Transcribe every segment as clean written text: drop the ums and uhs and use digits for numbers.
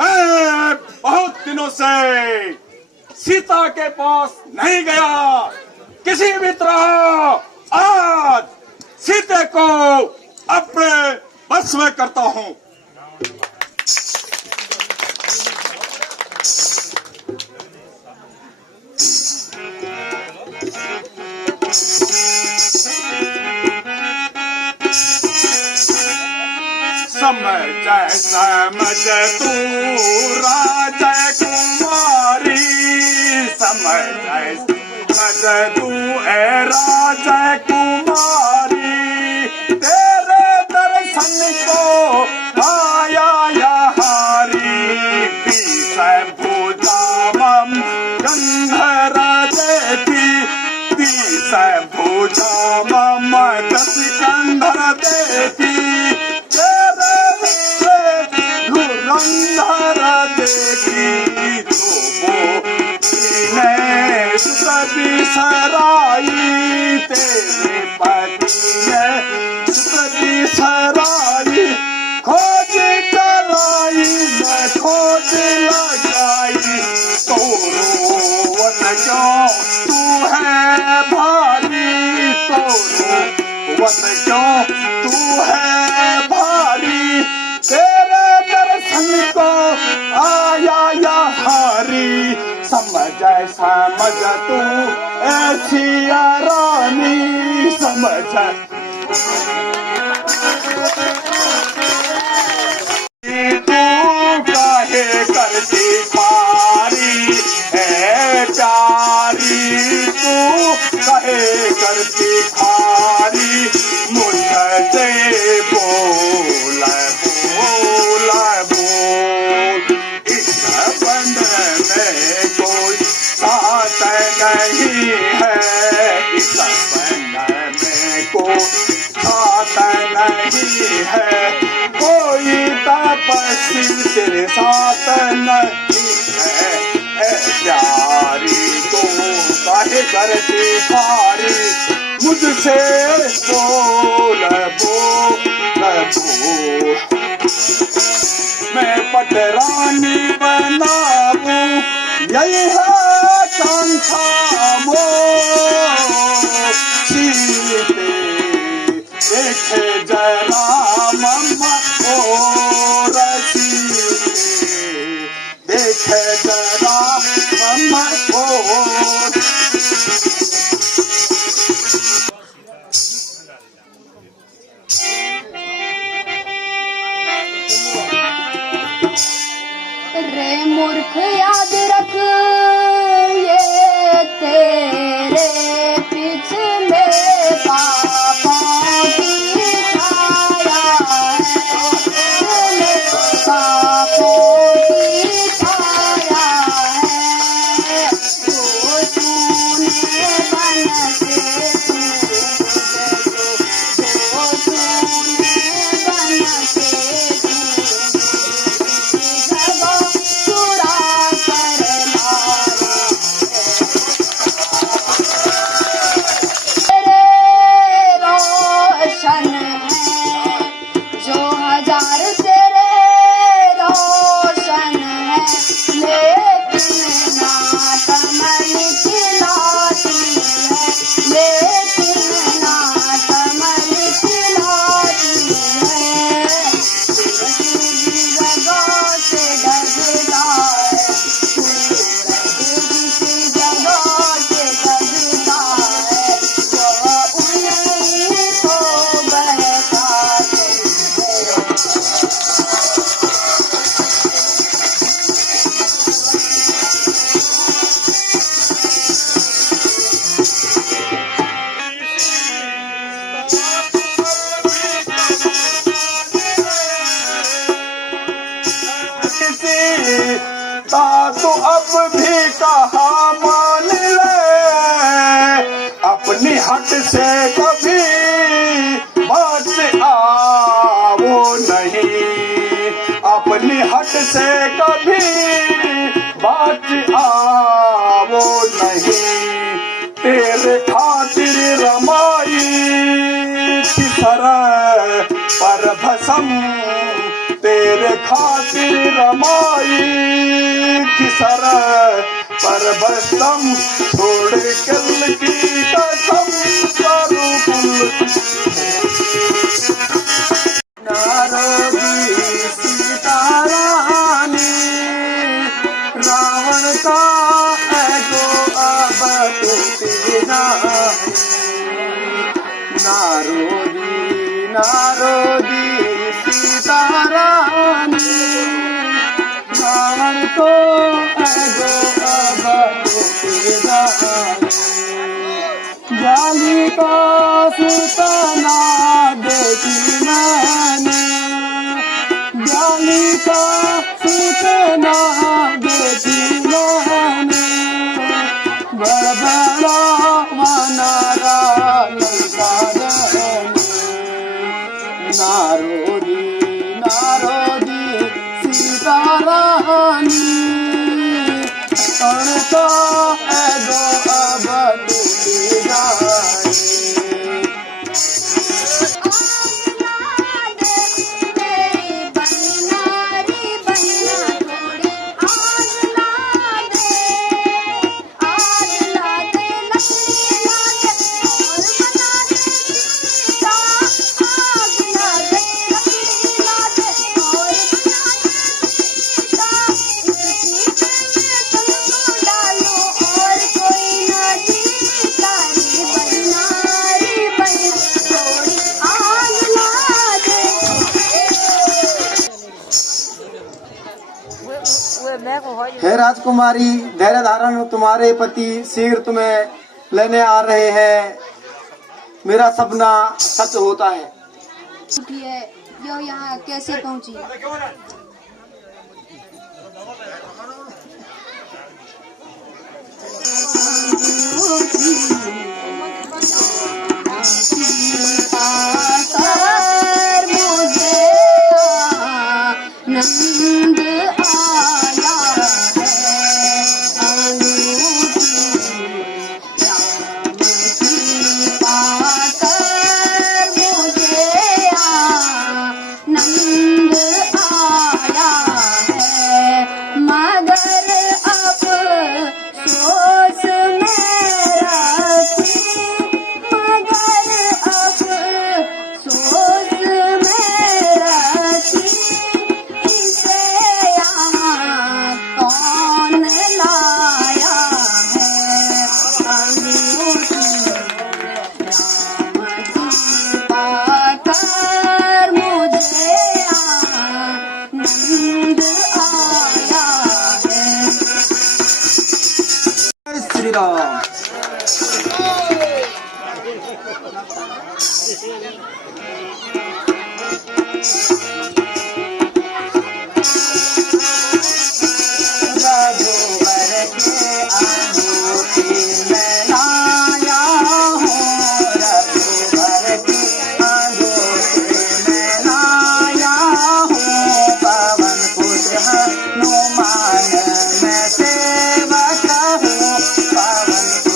मैं बहुत दिनों से सीता के पास नहीं गया। किसी भी तरह आज सीते को अपने बस में करता हूँ। समझ समझ तू राजा कुमारी, समझ समझ तू ए राजा कुमारी, तेरे दर्शन को आया यारी, पीस भुजामम गंधर देखी, पीस भुजामम दस गंधर देखी, गंधर देखी तो ने सुतरी सराई, तेरे पति ने सुतरी सराई, खोज कराई मैं खोज लगाई, तो रोवन क्यों तू है भारी, तो रोवन क्यों तू है भारी, तेरे दर्शन को आया यारी, समझ समझ तू ऐसी रानी, समझ तू काहे करती खारी है प्यारी, तू काहे करती खारी, मुझसे बोल बोल बोल, इस बंधन में कोई साथ नहीं है, इस बंधन में कोई साथ नहीं है, कोई तपस्वी तेरे साथ नहीं है, ए प्यारी तू काहे करती खारी, मुझसे बोल बोल बोल, मैं पटरानी बनाऊं यही है कांक्षा मोर, सीते देखे जरा मम्मा और सीते देखे जरा मम्मा और, रे मूर्ख याद रख ये तेरे पिछले पापों की छाया है, पापों की छाया है, तो तूने बन के तो अब भी कहा मान ले, अपनी हट से कभी बात आओ नहीं, अपनी हट से कभी बात आओ नहीं, तेरे खातिर रमाई थी सर पर भसम, तेरे खातिर रमाई थी सर पर बसम छोड़ कल की कसम स्वरूप नारदी सीता रानी रावण का एगो अब टूटेगा नारोदी नारोदी सीता रानी रावण को एगो अब टूटेगा जाली का सुतना देखी मैंने जाली का सुतना देखी मैंने बड़ा मनारा लड़का नारोदी नारोदी सीता रानी तो एगो अब टूटेगा हे राजकुमारी धैर्य धारण, तुम्हारे पति शीघ्र तुम्हें लेने आ रहे हैं। मेरा सपना सच होता है। उठिए, यो यहाँ कैसे पहुँची? नंद आया है अनूठी राम की पाकर मुझे नंद आया है मगर अफसोस मेरा मगर अफसोस मेरा कौन लाया है अनूठी राम की पाकर मुझे नंद आया है। श्री राम। हनुमान मैं सेवक हूँ पवन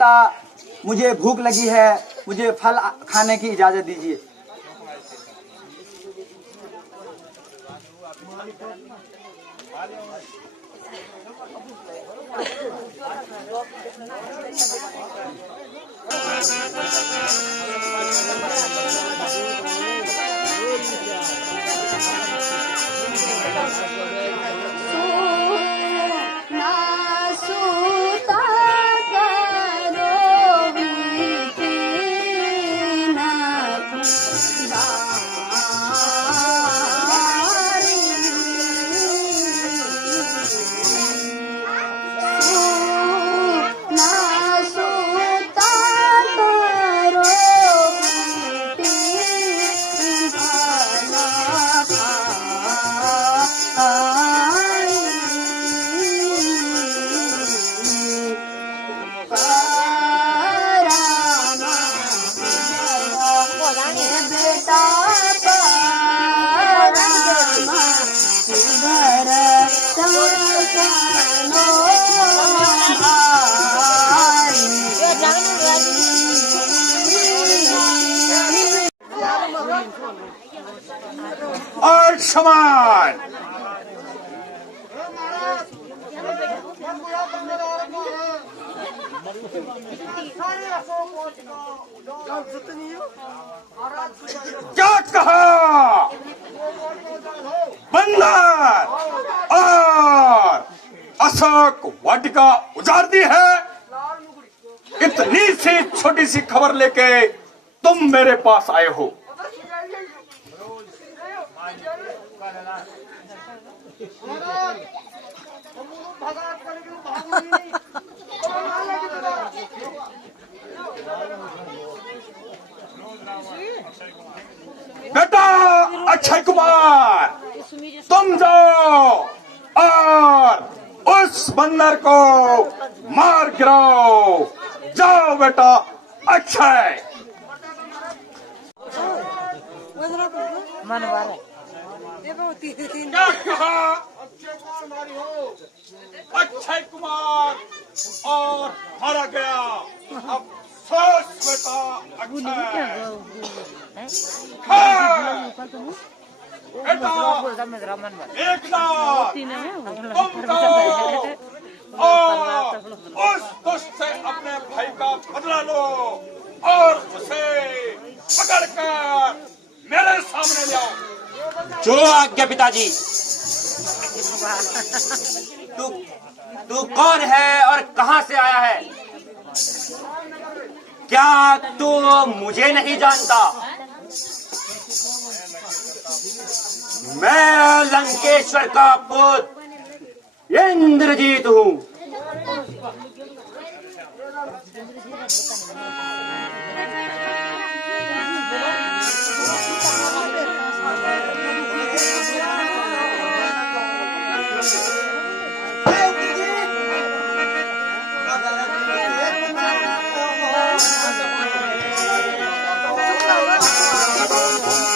माता, मुझे भूख लगी है, मुझे फल खाने की इजाजत दीजिए। और समान क्या कहा? बंदर और अशोक वाटिका उजाड़ दी है। इतनी सी छोटी सी खबर लेके तुम मेरे पास आए हो। बेटा अक्षय कुमार, तुम जाओ और उस बंदर को मार गिराओ। जाओ बेटा अक्षय। क्या कहा? अक्षय कुमार और मारा गया। अब सोच बेटा अक्षय। एकता तुम जाओ और उस दुष्ट से अपने भाई का बदला लो और उसे पकड़कर मेरे सामने ले आओ। जो आज्ञा पिताजी। तू कौन है और कहां से आया है? क्या तू मुझे नहीं जानता? मैं लंकेश्वर का पुत्र इंद्रजीत हूँ।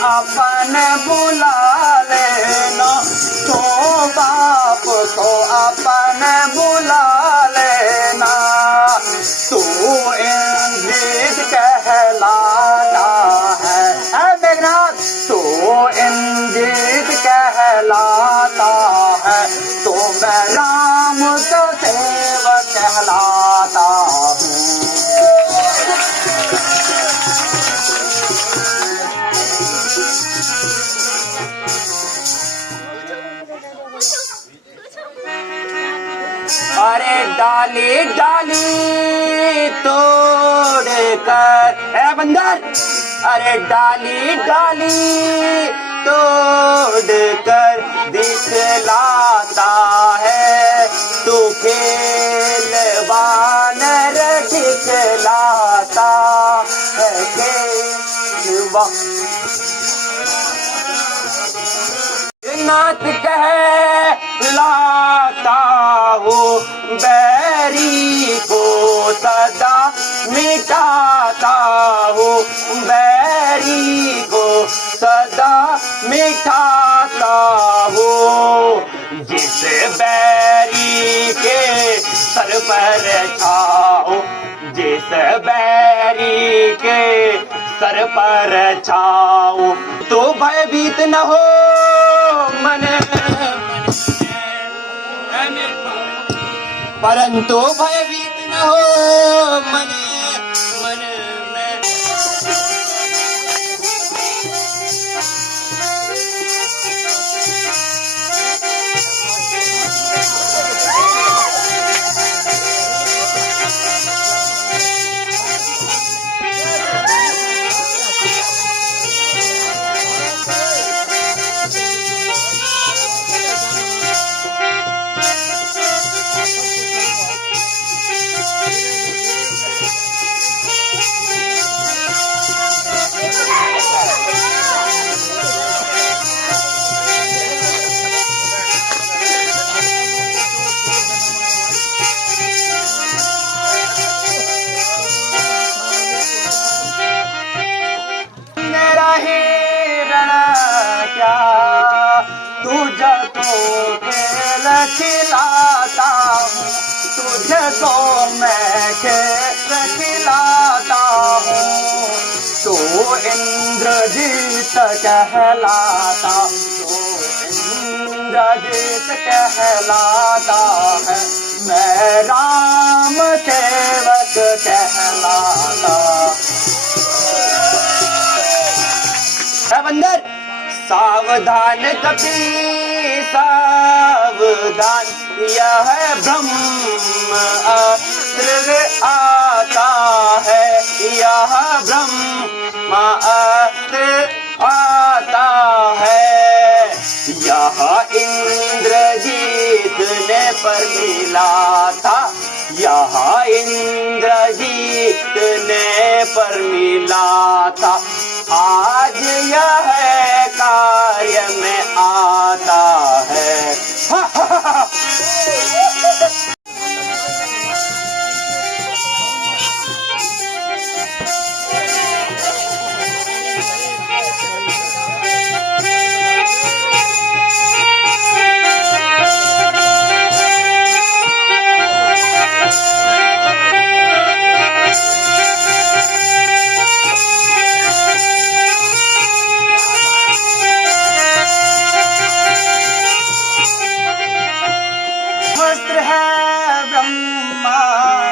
अपन बुला लेना तो बाप को अपन बुला लेना। तू इंद्रित कहलाता है मेघनाथ, तू इंद्रित कहलाता है। तो मैं राम का सेवक कहलाता हूँ। अरे डाली डाली तोड़ कर ए बंदर, अरे डाली डाली तोड़ कर दिखलाता है। तू खेल वानर दिखलाता है। खेलवा नाथ कहलाता हूँ, बैरी को सदा मिटाता हूँ, बैरी को सदा मिटाता हूँ। जिस बैरी के सर पर छाओ जिस बैरी के सर पर छाओ, तो भयभीत न हो मन, परंतु भयभीत न हो मन मन में। मेरा हिरण क्या तुझको खेल खिलाता हूँ, तुझको मैं खेल खिलाता हूँ। तो इंद्रजीत कहलाता, तो इंद्रजीत कहलाता है, मैं राम सेवक कहलाता। है बंदर, सावधान कपी सावधान, यह ब्रह्म अस्त्र आता है, यह ब्रह्म अस्त्र आता है। यह इंद्रजीत ने पर मिला था, यह इंद्रजीत ने पर मिला था, आज यह कार्य में आता है। वस्त्र है ब्रह्मा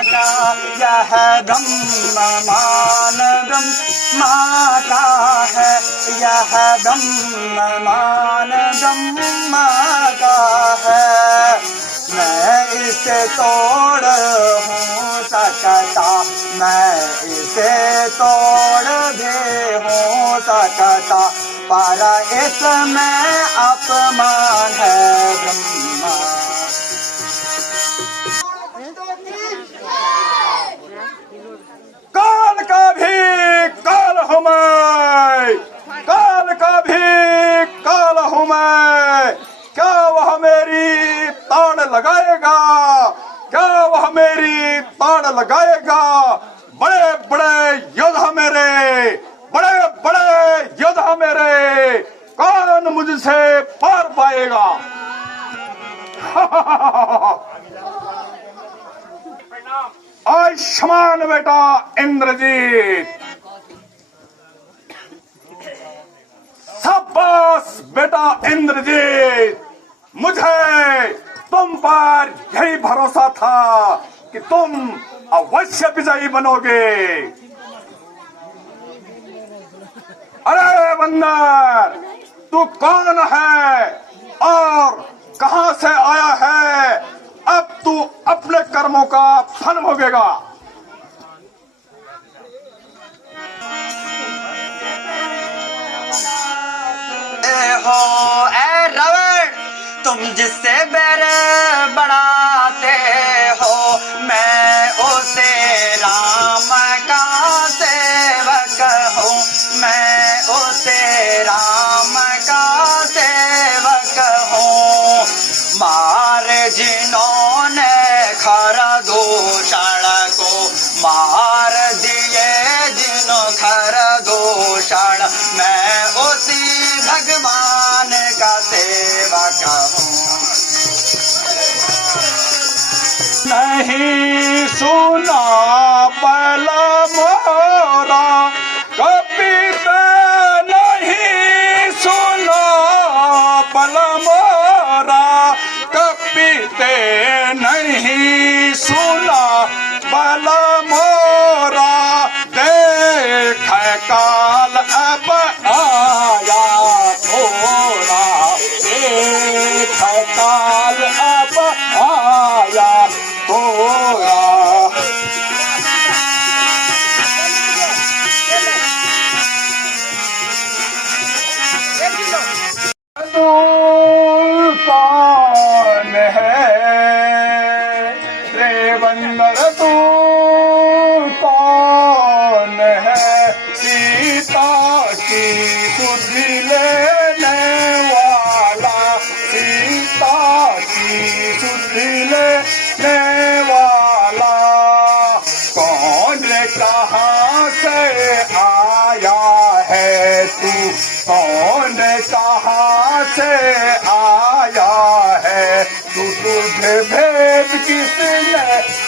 का, यह ब्रह्म मान ब्रह्मा का है, यह ब्रह्म मान ब्रह्मा का है। मैं इसे तोड़ हूँ सकता, मैं इसे तोड़ भी हूँ सकता, पर इसमें अपमान है ब्रह्मा। काल का भी काल हूँ मैं, काल का भी काल हूँ मैं। क्या वह मेरी ताड़ लगाएगा, क्या वह मेरी ताड़ लगाएगा? बड़े बड़े योद्धा मेरे, बड़े बड़े योद्धा मेरे, कौन मुझसे पार पाएगा? आयुष्मान बेटा इंद्रजीत, शाबाश बेटा इंद्रजीत, मुझे तुम पर यही भरोसा था कि तुम अवश्य विजयी बनोगे। अरे बंदर, तू कौन है और कहां से आया है? अब तू अपने कर्मों का फल भोगेगा। हो ए रावण, तुम जिससे बैर बढ़ाते हो, मैं उसे राम का सेवक हूँ, मैं उसे राम का सेवक हूँ। मार जिन्होंने खरदूषण को, मार दिए जिनो खरदूषण, मैं उसी भगवान का सेवक हूँ। नहीं सुना बल मोरा कपित नहीं सुना बल मोरा कपिते नहीं सुना बल मोरा देख काल अब आया थोड़ा देख काल अब आया थोड़ा तू कौन है रे बंदर तू कौन है सीता की सुधि लेने वाला सीता की सुधि लेने वाला कौन कहाँ से आया है तू कौन कहाँ से आया है तू तुझे भेद किसने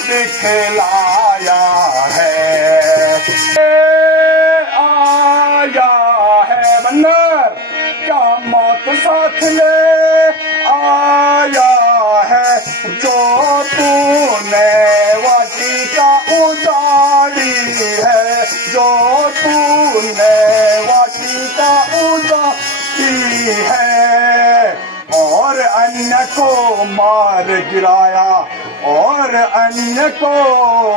दिखलाया है आया है बंदर क्या मौत साथ ले आया है जो तूने वाटिका उजाड़ी है जो तूने वाटिका उजाड़ी है और अन्य को मार गिराया और अन्य को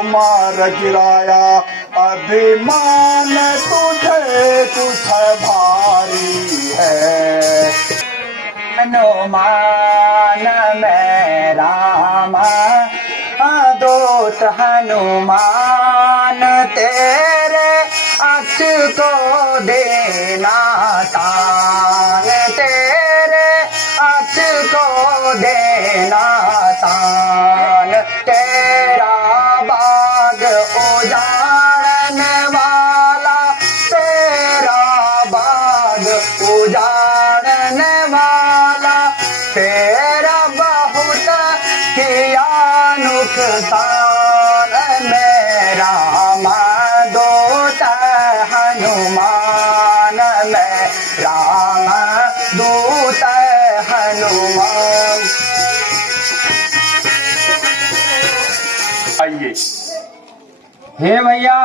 मार गिराया अभिमान तुझे तुझे भारी है हनुमान में राम दूत हनुमान तेरे अक्ष को देना तान तेरे अक्ष को देना तान तेरा बाग उजाड़ने वाला तेरा बाग उजाड़ने वाला तेरा बहुत किया नुकसान मेरा दूत हनुमान में राम दूत हनुमान। आइए हे भैया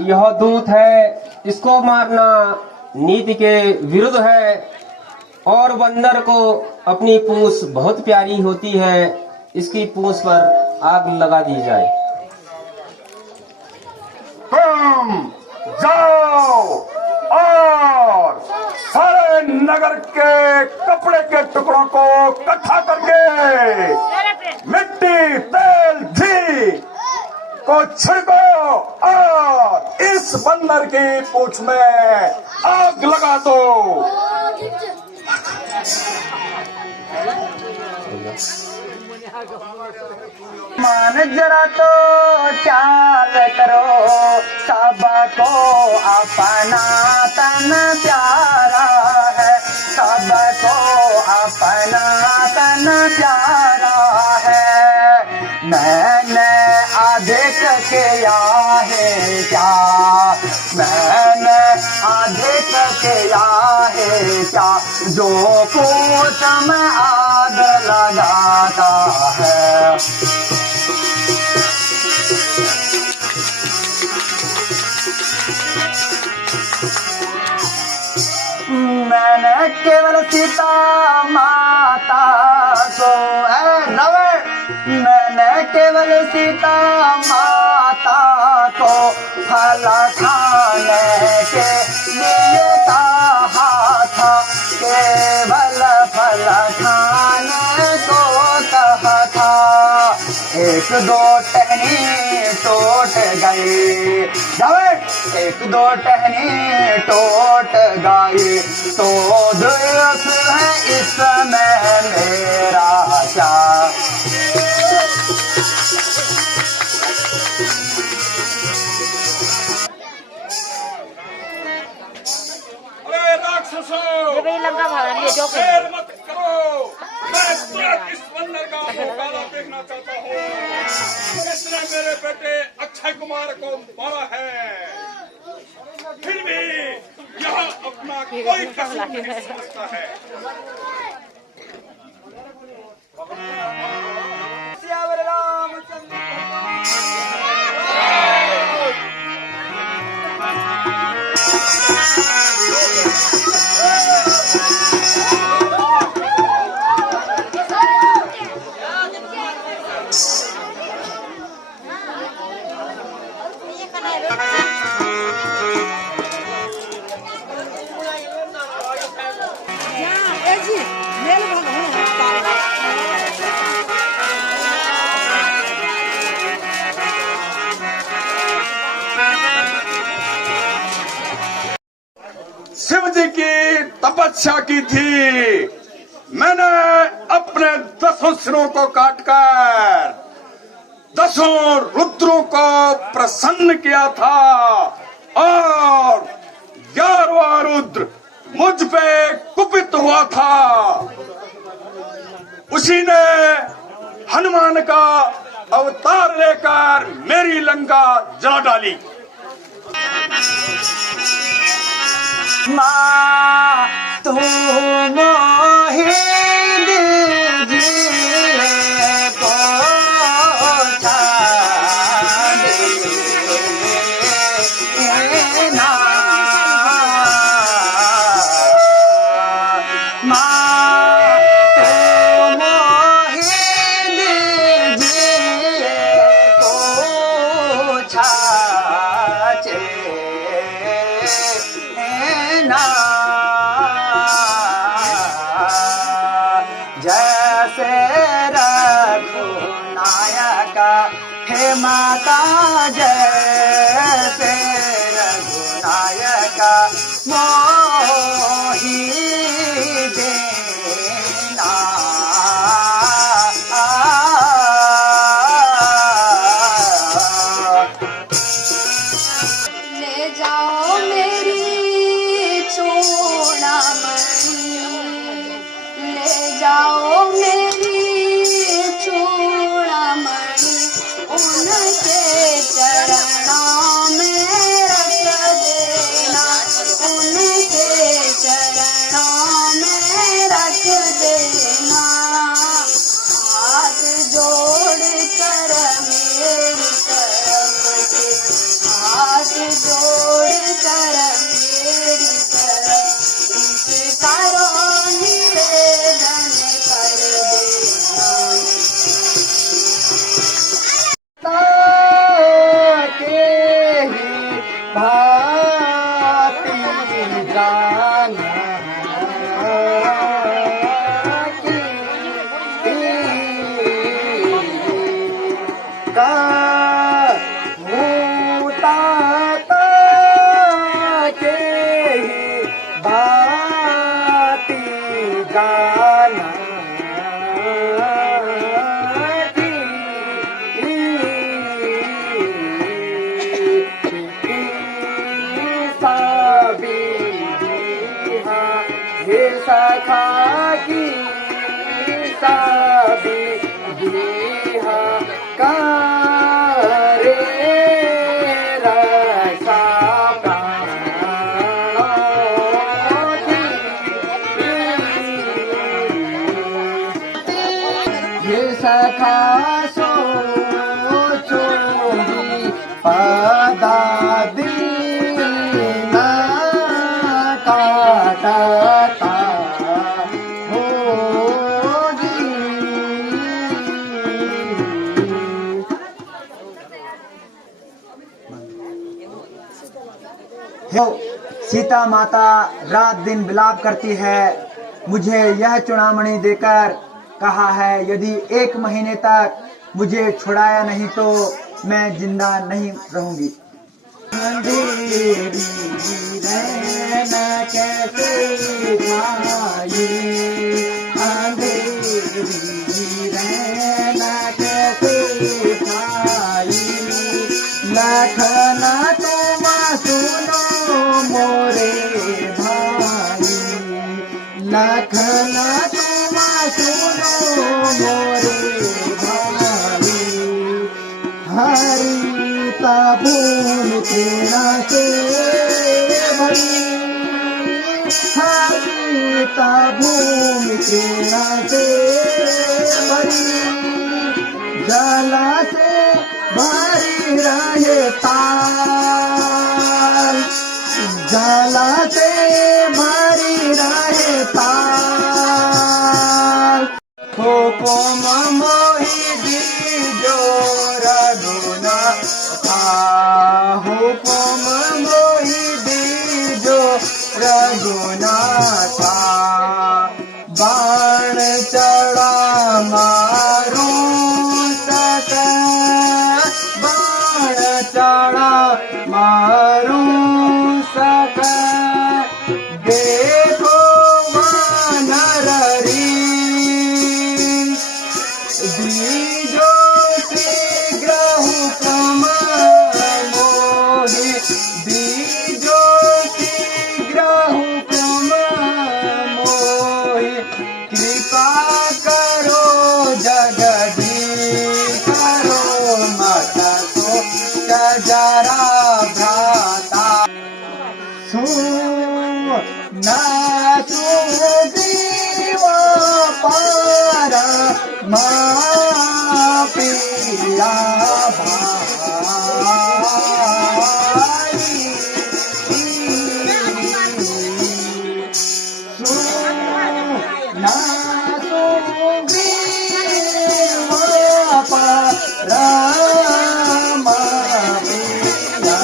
यह दूत है, इसको मारना नीति के विरुद्ध है और बंदर को अपनी पूंछ बहुत प्यारी होती है, इसकी पूंछ पर आग लगा दी जाए। तुम जाओ और सारे नगर के कपड़े के टुकड़ों को इकट्ठा करके मिट्टी तेल घी को छिड़को और इस बंदर की पूंछ में आग लगा दो। मान जरा तो चाल करो सबको अपना तन प्यारा है सबको अपना तन प्यारा है मैंने अधिक किया है क्या मैंने अधिक किया है क्या जो पूछ में आग लगाता है। मैंने केवल सीता माता को मैंने केवल सीता माता को फल खाने के लिए कहा था केवल फल खाने को कहा था एक दो टहनी टूट गई एक दो टहनी टूट गई तो दुर्स है इसमें मेरा क्या। अरे राक्षसों, शेर मत करो, मैं तुरंत इस बंदर का मुकाबला देखना चाहता हूँ। किसने मेरे बेटे अक्षय कुमार को मारा है? फिर भी यह अपना कोई कसूर नहीं समझता है। सियावर रामचंद्र शिव जी की तपस्या की थी। मैंने अपने 10 सिरों को काटकर 10 रुद्रों को प्रसन्न किया था और 11वां रुद्र मुझ पे कुपित हुआ था। उसी ने हनुमान का अवतार लेकर मेरी लंका जला डाली। माँ तू मोहि दीजिए पोछा देना। माँ तू मोहि दीजिए पोछा जैसे रघुनायक हे माता, जैसे रघुनायक मोहि देना। ले जाओ मेरी चूड़ामणि, ले जाओ मेरी चूड़ामणि, उनके चरणों में रख देना, उनके चरणों में रख देना। हाथ जोड़ कर मेरी तरफ से, हाथ जोड़ कर मेरी तरफ से करो निवेदन कर देना। के ही भांति जाना सखा की साबी दीहा करे रसा प्राणों की। ये सखा सोचोगी पदा दीना काटता सीता माता रात दिन विलाप करती है। मुझे यह चूड़ामणि देकर कहा है यदि 1 महीने तक मुझे छुड़ाया नहीं तो मैं जिंदा नहीं रहूंगी। अंधेरी रहना कैसे भाई, अंधेरी रहना कैसे भाई, लखना तुम सुनो मोरे भाई, लखना तुम सुनो मोरे भाई, हरिता भूमि प्रेरणा से भरी, हरिता भूमि प्रेरणा से भरी, जला से भरी रहे ताल, जला से भरी रहे ताल, हुकुम मोहि दीजो रघुनाथ, हुकुम मोहि दीजो रघुनाथ, बाण चढ़ा मारू सक, बाण चढ़ा मारू सक, देखो वानर रीन, दीजो शीघ्र हुकुम मोहि, दीजो शीघ्र हुकुम मोहि, कृपा करो जगदीश करो मत सो जरा भ्राता, ना तू जीव पार माँ पिया भाई, ना तू जीव पार माँ पिया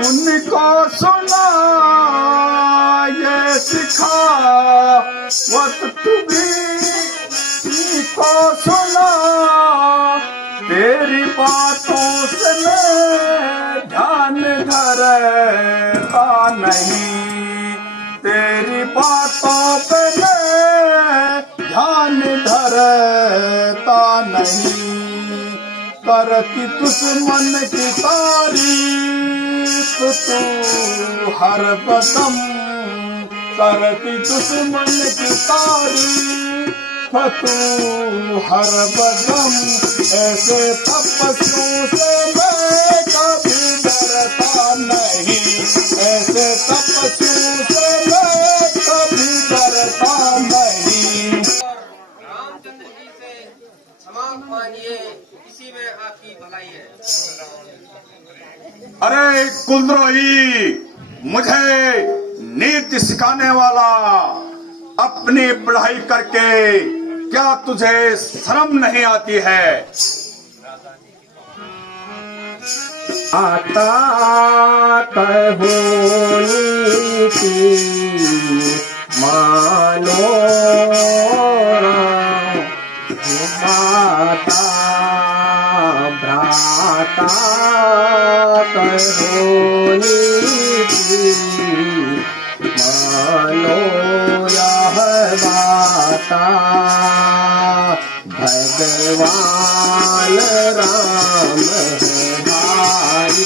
उनको सुना ये सिखा वक्त भी को सुना, तेरी बातों से मैं ध्यान धरता नहीं, तेरी बातों पे मैं ध्यान धरता नहीं, करती दुश्मन की तारीफ तू हर बदम, करती दुश्मन की तारीफ तू हर बदम, ऐसे तपस्वियों से मैं कभी डरता नहीं, ऐसे तपस्वियों से मैं कभी डरता नहीं। रामचंद्र जी से क्षमा मांगिए, इसी में आपकी भलाई है। अरे कुलद्रोही, मुझे नीति सिखाने वाला, अपनी पढ़ाई करके क्या तुझे शर्म नहीं आती है? आता कहो नीति मानो, माता भ्राता कहो नीति मानो, यह बाता भगवान राम है भाई,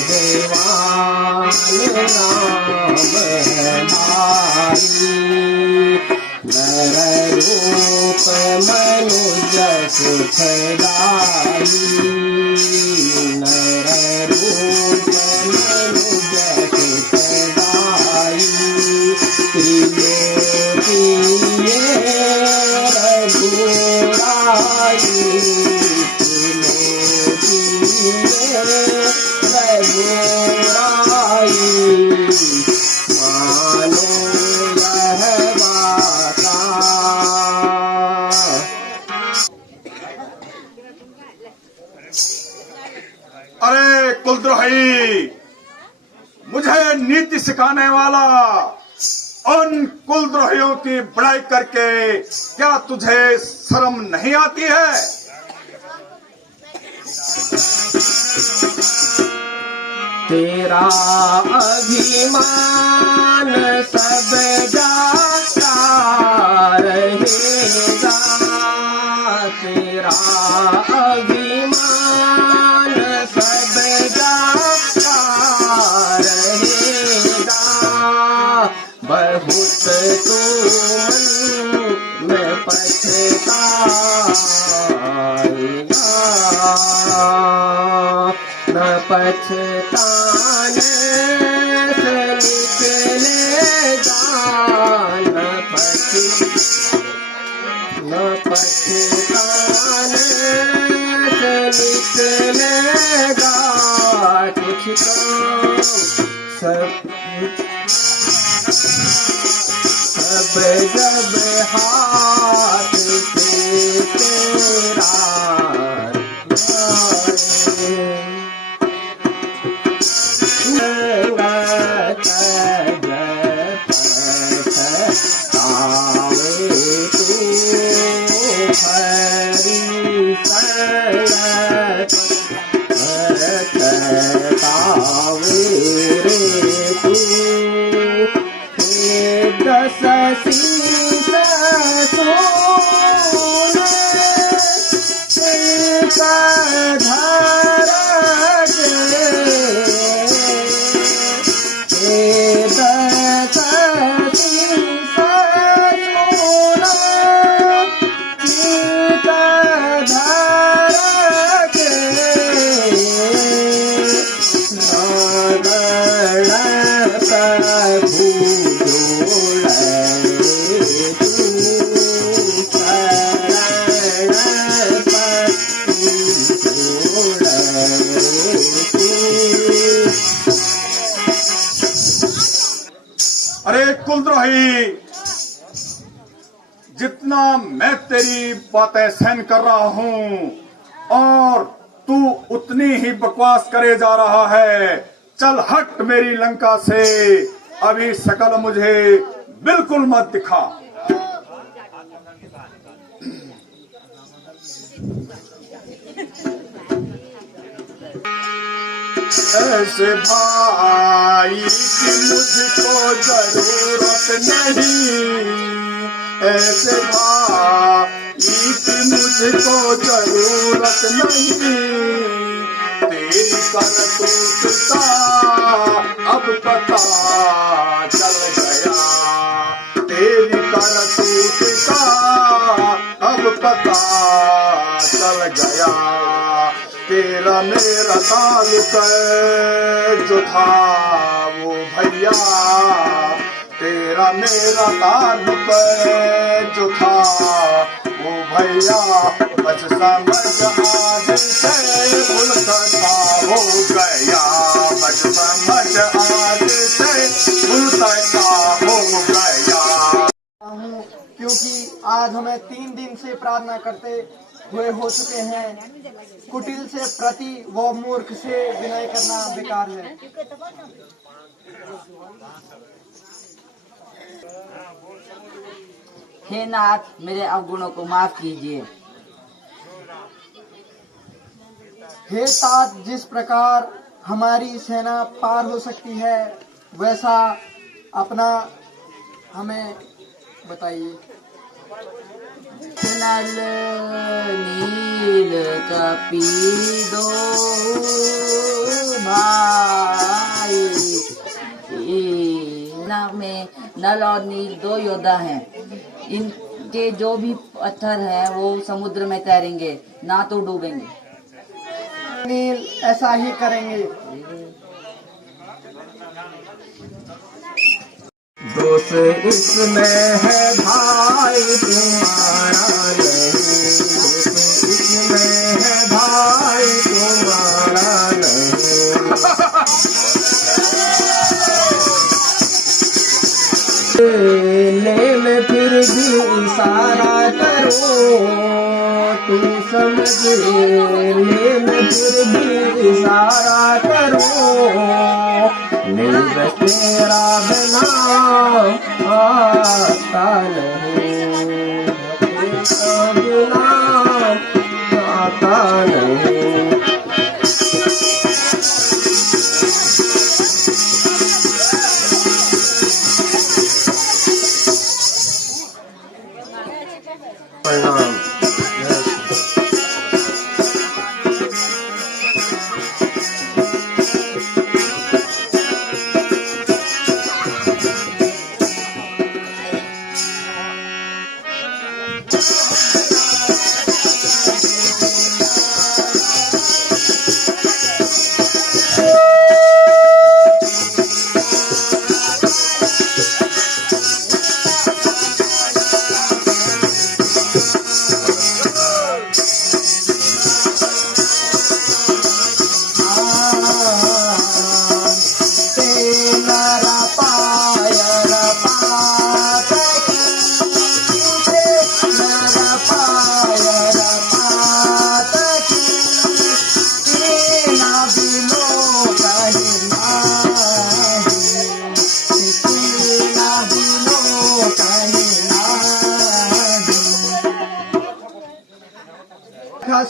भगवान राम है भाई, नर रूप मनुज सुखदाई, नर रूप मनुज सुखदाई, त्रिलोकीये रघुराई, त्रिलोकीये रघुराई, मानो यह बाता। अरे कुलद्रोही, मुझे नीति सिखाने वाला, उन कुलद्रोहियों की बड़ाई करके क्या तुझे शर्म नहीं आती है? तेरा अभिमान सब जाता रहेगा, तेरा अभिमान सब जाता रहेगा। बहुत तू मन में पछताएगा, न पछताने से निकलेगा, न पछताने से निकलेगा कुछ तो। सब जब हाथ से तेरा अरे कुलद्रोही, जितना मैं तेरी बातें सहन कर रहा हूं और तू उतनी ही बकवास करे जा रहा है। चल हट मेरी लंका से, अभी शकल मुझे बिल्कुल मत दिखा। ऐसे भाई की मुझको जरूरत नहीं, ऐसे भाई की मुझको जरूरत नहीं। तेरी करतूत का अब पता चल गया, तेरी करतूत का अब पता चल गया। तेरा मेरा ताल्लुक जो था वो भैया, तेरा मेरा ताल्लुक जो था वो भैया, बस समझ आज से उल्टा हो गया, बस समझ आज से उल्टा हो गया। क्योंकि आज हमें 3 दिन से प्रार्थना करते हुए हो चुके हैं। कुटिल से प्रति व मूर्ख से विनय करना बेकार है। हे नाथ, मेरे अवगुणों को माफ कीजिए। हे तात, जिस प्रकार हमारी सेना पार हो सकती है वैसा अपना हमें बताइए। नल नील कपीदो भाई, में नल और नील 2 योद्धा हैं। इनके जो भी पत्थर हैं वो समुद्र में तैरेंगे, ना तो डूबेंगे। नील ऐसा ही करेंगे। दोष इसमें है भाई तुम्हारा नहीं, दोष इसमें है भाई तुम्हारा नहीं। ले में फिर भी इशारा करो, तू समझ ले में फिर भी इशारा करो। निर्भ तेरा बिना आता नहीं, तेरा बिना आता नहीं। प्रणाम।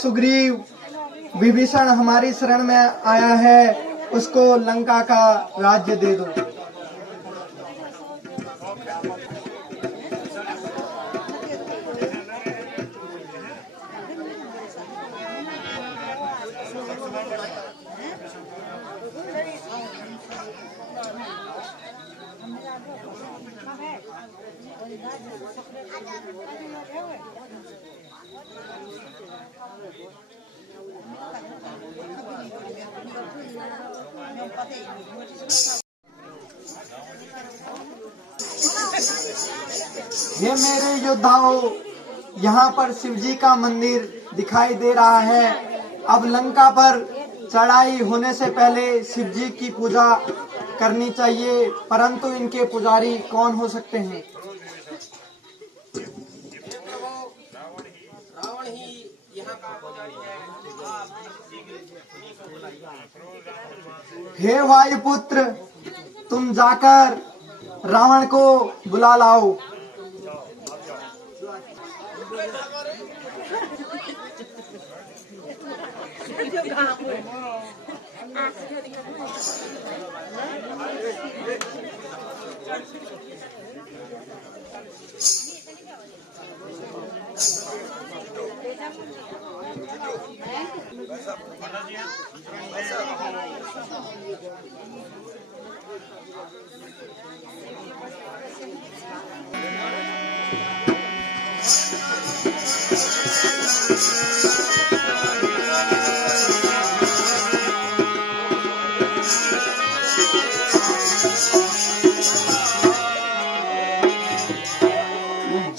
सुग्रीव विभीषण हमारी शरण में आया है, उसको लंका का राज्य दे दो। ये मेरे योद्धाओं, यहाँ पर शिवजी का मंदिर दिखाई दे रहा है। अब लंका पर चढ़ाई होने से पहले शिवजी की पूजा करनी चाहिए, परंतु इनके पुजारी कौन हो सकते हैं? रावण ही यहाँ का पुजारी है। हे वायुपुत्र, तुम जाकर रावण को बुला लाओ।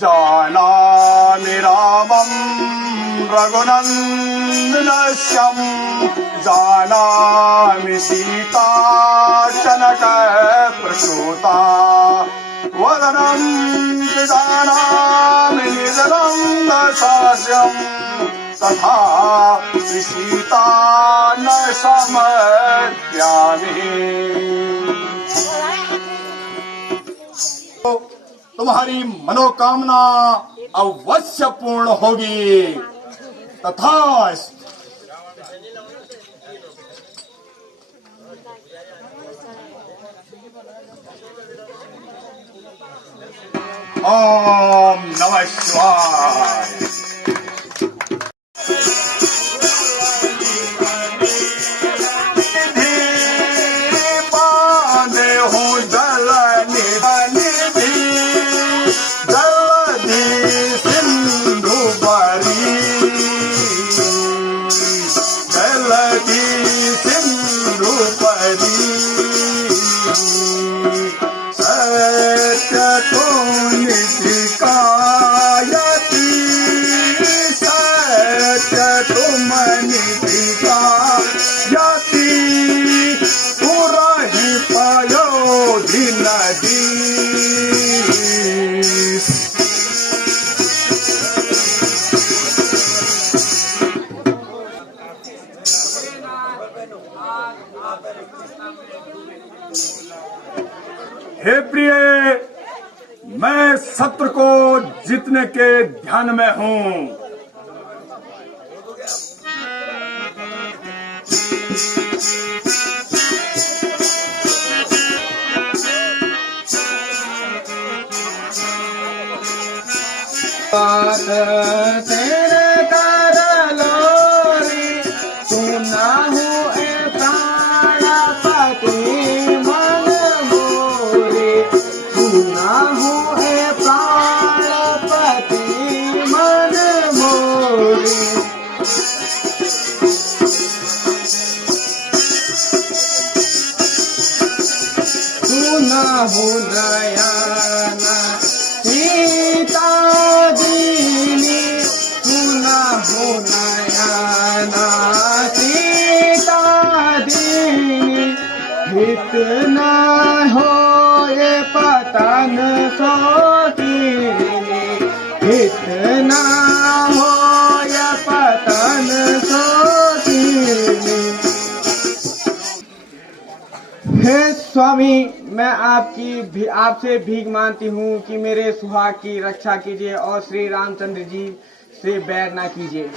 जानामि रामं रघुनन्दनश्यं, जानामि सीता जनकप्रसूता, वदनं जानामि निधनं दशास्यं, तथा सीता न समर्पयामि। तुम्हारी मनोकामना अवश्य पूर्ण होगी। तथास्तु। ओम नमः शिवाय। हे प्रिय, मैं शत्रु को जीतने के ध्यान में हूं। तेरे कर लोरी सुना हूँ ए प्राणपति मन मोरे, सुना हूँ ए प्राणपति मन मोरे। सुना हूँ नयना सीता दीनी, सुना हूँ नयना सीता दीनी, हित न हो ये पतन सोतीनी, हित न हो ये पतन सोतीनी। हे स्वामी, मैं आपसे भीख मांगती हूँ कि मेरे सुहाग की रक्षा कीजिए और श्री रामचंद्र जी से बैर ना कीजिए।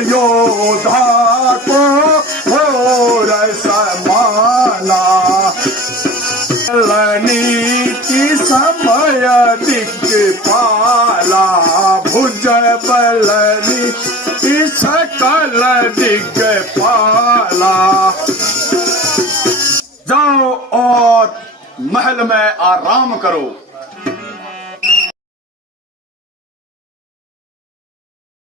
योधा को और समाना, नीति समय दिग्पाला, भुज बल नीति सकल दिग्पाला। जाओ और महल में आराम करो।